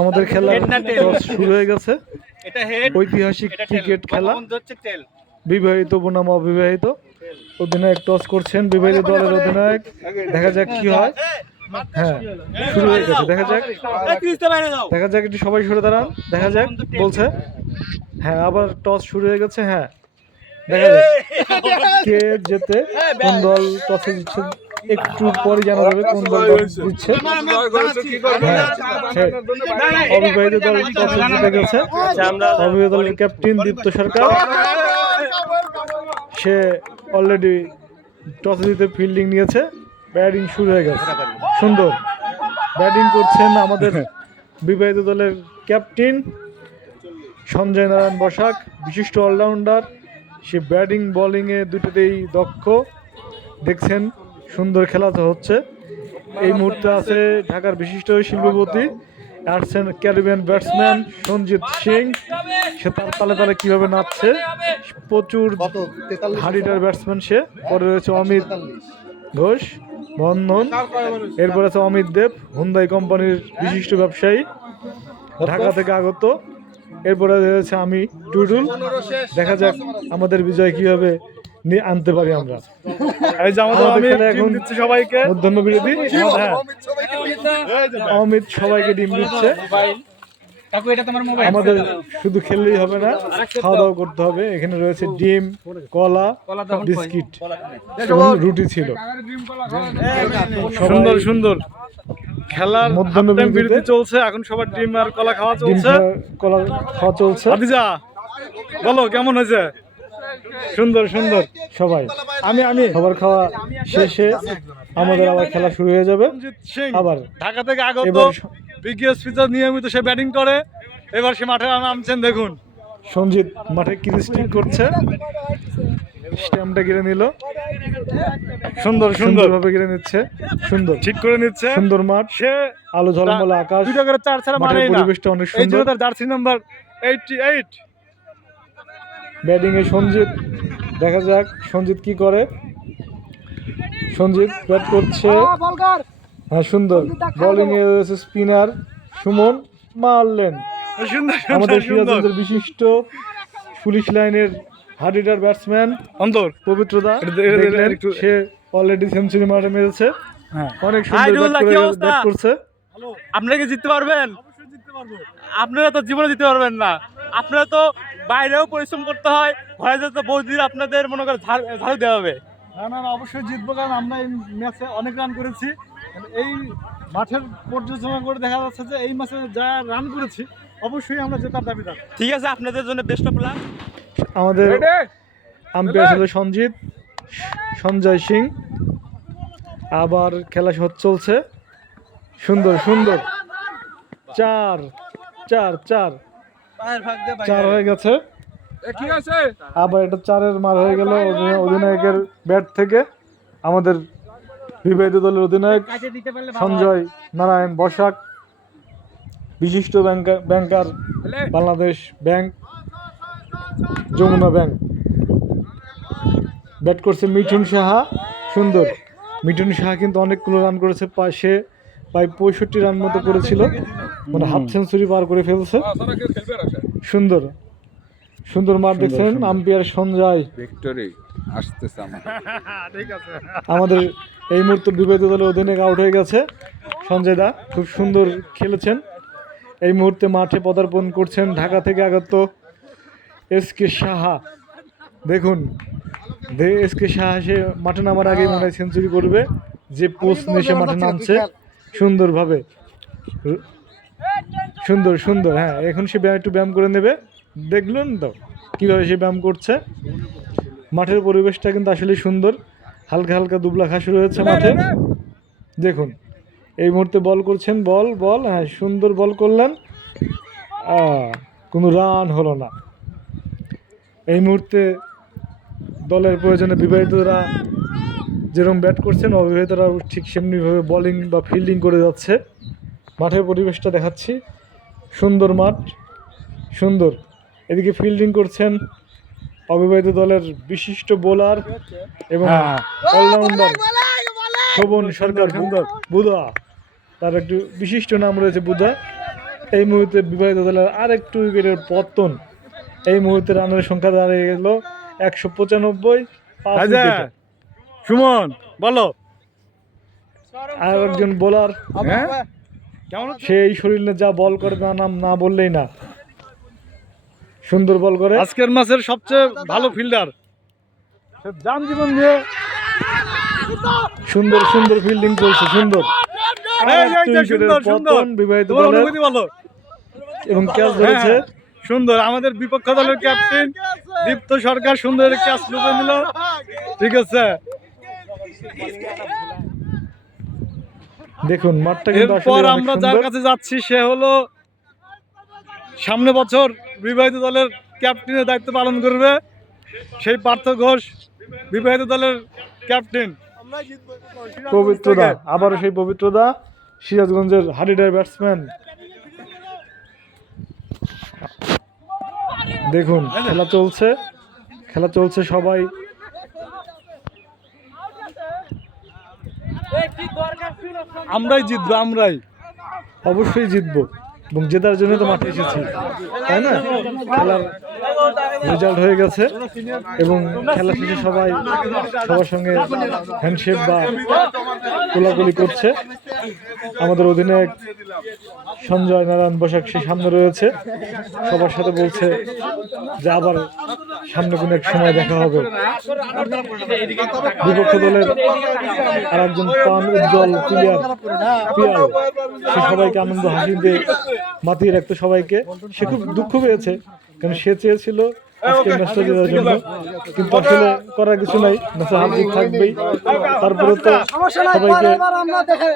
আমাদের খেলা শুরু হয়ে গেছে। ঐতিহাসিক ক্রিকেট খেলা, বিবাহিত বনাম অবিবাহিত। অধিনায়ক টস করছেন, বিবাহিত দলের অধিনায়ক। দেখা যাক কি হয়। হ্যাঁ, শুরু হয়ে গেছে। দেখা যাক একটু সবাই সরে দাঁড়ান। দেখা যাক বলছে। হ্যাঁ, আবার টস শুরু হয়ে গেছে। হ্যাঁ, দেখা যাক কে জেতে, কোন দল টসে দিচ্ছে। একটু পরে জানা যাবে কোন দল দিচ্ছে। অবিবাহিত দল টসে জিতে গেছে। অবিবাহিত দলের ক্যাপ্টেন দীপ্ত সরকার, সে অলরেডি টসে জিতে ফিল্ডিং নিয়েছে। ব্যাটিং শুরু হয়ে গেছে। সুন্দর ব্যাটিং করছেন আমাদের বিবাহিত দলের ক্যাপ্টেন সঞ্জয় নারায়ণ বসাক, বিশিষ্ট অলরাউন্ডার। সে ব্যাটিং বোলিংয়ে দুটোতেই দক্ষ। দেখছেন সুন্দর খেলা তো হচ্ছে। এই মুহূর্তে আছে ঢাকার বিশিষ্ট শিল্পপতি ক্যারিবিয়ান ব্যাটসম্যান সঞ্জিত সিং। সে তার তালে তালে কিভাবে নাচছে, প্রচুর হাড়িটার ব্যাটসম্যান সে। পরে রয়েছে অমিত ঘোষ বন্ধন, এরপর আছে অমিত দেব, হুন্দাই কোম্পানির বিশিষ্ট ব্যবসায়ী, ঢাকা থেকে আগত। এরপরে রয়েছে আমি টুডুল। দেখা যাক আমাদের বিজয় কিভাবে নিয়ে আনতে পারি আমরা। এই যে আমাদের এখন সবাইকে মধ্যাহ্ন বিরতি। অমিত সবাইকে ডিম দিচ্ছে। আমাদের শুধু খেললেই হবে না, খাওয়া দাওয়া করতে হবে। এখানে রয়েছে ডিম, কলা, বিস্কিট এবং রুটি ছিল। সুন্দর সুন্দর খেলার মধ্যাহ্ন বিরতি চলছে। এখন সবার ডিম আর কলা খাওয়া চলছে। আদিজা বলো কেমন হয়েছে? সুন্দর সুন্দর। সবাই আমি সবার খাওয়া শেষে আমাদের আবার খেলা শুরু হয়ে যাবে। আবার ঢাকা থেকে আগত বিগেস্ট পিচার নিয়মিত সে ব্যাটিং করে। এবার সে মাঠে নামছেন। দেখুন সঞ্জিত মাঠে ক্রিস্টিক করছে, স্ট্যাম্পটা গিরে নিল। সুন্দর সুন্দর ভাবে গিরে নিচ্ছে, সুন্দর ঠিক করে নিচ্ছে। সুন্দর মাঠ, সে আলো ঝলমলে আকাশ, দুটো করে চার ছাড়া মারে না। পরিবেশটা অনেক সুন্দর। তার জার্সি নাম্বার 88। ব্যাটিং এ সঞ্জিত। দেখা যাক সঞ্জিত কি করে। সঞ্জিত ব্যাট করছে। হ্যাঁ, সুন্দর বোলিং এ রয়েছে স্পিনার সুমন, মারলেন। আমাদের সিরাজগঞ্জের বিশিষ্ট পুলিশ লাইনের হার্ডিটার ব্যাটসম্যান অন্তর পবিত্রদা, সে অলরেডি সেঞ্চুরি মারে মেরেছে। অনেক সুন্দর ব্যাট করছে। আপনারা কি জিততে পারবেন? আপনারা তো জীবনে জিততে পারবেন না। আপনারা তো বাইরেও পরিশ্রম করতে হয়, ঘরে তো বৌদির আপনাদের মনে করে ঝাড়ু দেওয়া হবে। না, অবশ্যই জিতবো, কারণ আমরা এই ম্যাচে অনেক রান করেছি। এই মাঠের পর্যালোচনা করে দেখা যাচ্ছে যে এই ম্যাচে যা রান করেছি, অবশ্যই আমরা জেতার দাবিদার। ঠিক আছে, আপনাদের জন্য বেস্ট অফ লাক। আমাদের আম্পায়ার ছিল সঞ্জয় সিং। আবার খেলা চলছে। সুন্দর সুন্দর। চার হয়ে গেছে। আবার এটা 4-এর মার হয়ে গেল অধিনায়কের ব্যাট থেকে। আমাদের বিবাহিত দলের অধিনায়ক সঞ্জয় নারায়ণ বসাক, বিশিষ্ট banker, Bangladesh bank, Jamuna bank. Bat করছে মিঠুন সাহা। সুন্দর। মিঠুন সাহা কিন্তু অনেকগুলো রান করেছে। সে প্রায় 65 রান মতো করেছিল, মানে হাফ সেঞ্চুরি পার করে ফেলছে। সুন্দর সুন্দর মাঠ দেখছেন। আম্পায়ার সঞ্জয় আসতেছে। আমাদের এই মুহূর্তে বিবাহিত দলের অধিনায়ক আউট হয়ে গেছে। সঞ্জয় দা খুব সুন্দর খেলেছেন। এই মুহূর্তে মাঠে পদার্পণ করছেন ঢাকা থেকে আগত এসকে সাহা। দেখুন এসকে সাহা, সে মাঠে নামার আগেই মনে হয় সেঞ্চুরি করবে। যে পোস্ট নিয়ে সে মাঠে নামছে সুন্দরভাবে। সুন্দর সুন্দর। হ্যাঁ, এখন সে একটু ব্যায়াম করে নেবে। দেখলেন তো কীভাবে সে ব্যায়াম করছে। মাঠের পরিবেশটা কিন্তু আসলে সুন্দর। হালকা হালকা দুবলা ঘাস রয়েছে মাঠে। দেখুন এই মুহূর্তে বল করছেন। বল হ্যাঁ, সুন্দর বল করলেন। কোনো রান হলো না। এই মুহূর্তে দলের প্রয়োজনে বিবাহিতরা যেরকম ব্যাট করছেন, অবিবাহিতরা ঠিক সেমনিভাবে বোলিং বা ফিল্ডিং করে যাচ্ছে। মাঠের পরিবেশটা দেখাচ্ছি। সুন্দর মাঠ, সুন্দর। এদিকে ফিল্ডিং করছেন অবিবাহিত দলের বিশিষ্ট বোলার এবং অলরাউন্ডার শোভন সরকার বুধা। তার একটু বিশিষ্ট নাম রয়েছে বুধা। এই মুহূর্তে বিবাহিত দলের আরেকটু উইকেটের পতন। এই মুহূর্তে রানের সংখ্যা দাঁড়িয়ে গেল 195। সুমন বলো। আর একজন বোলার, সেই শরীরে যা বল করে তার নাম না বললেই না। সুন্দর বল করে, আজকের ম্যাচের সবচেয়ে ভালো ফিল্ডার, যান জীবন দিয়ে সুন্দর সুন্দর ফিল্ডিং চলছে, সুন্দর পতন বিবাহিত দলের এবং ক্যাচ ধরেছে সুন্দর আমাদের বিপক্ষ দলের ক্যাপ্টেন দীপ্ত সরকার, সুন্দর ক্যাচ লুপে নিল। ঠিক আছে, দেখুন মাঠটা কিন্তু এরপর আসলে আমরা যার কাছে যাচ্ছি সে হলো সামনে বছর বিবাহিত দলের ক্যাপ্টেনের দায়িত্ব পালন করবে, সেই পার্থ ঘোষ, বিবাহিত দলের ক্যাপ্টেন। পবিত্রদা, আবারও সেই পবিত্রদা, সিরাজগঞ্জের হাডিডার ব্যাটসম্যান। দেখুন খেলা চলছে সবাই আমরাই জিতবো, আমরাই অবশ্যই জিতবো এবং জেতার জন্য তো মাঠে এসেছি, তাই না? খেলার রেজাল্ট হয়ে গেছে এবং খেলা শেষে সবাই সবার সঙ্গে হ্যান্ডশেক বা কোলাকুলি করছে। আমাদের অধিনায়ক সঞ্জয় নারায়ণ বসাক সে সামনে রয়েছে, সবার সাথে বলছে যে আবার সামনে কোনো এক সময় দেখা হবে। বিপক্ষ দলের আর একজন প্রাণ উজ্জ্বল প্লেয়ার পিয়াল, সে সবাইকে আনন্দ হাসি দিয়ে মাতিয়ে রাখতো সবাইকে। সে খুব দুঃখ পেয়েছে, কারণ সে চেয়েছিল আজকে ম্যাচটা জেতার জন্য, কিন্তু আসলে করার কিছু নাই, ম্যাচে হার জিত থাকবেই। তারপরে তো সবাইকে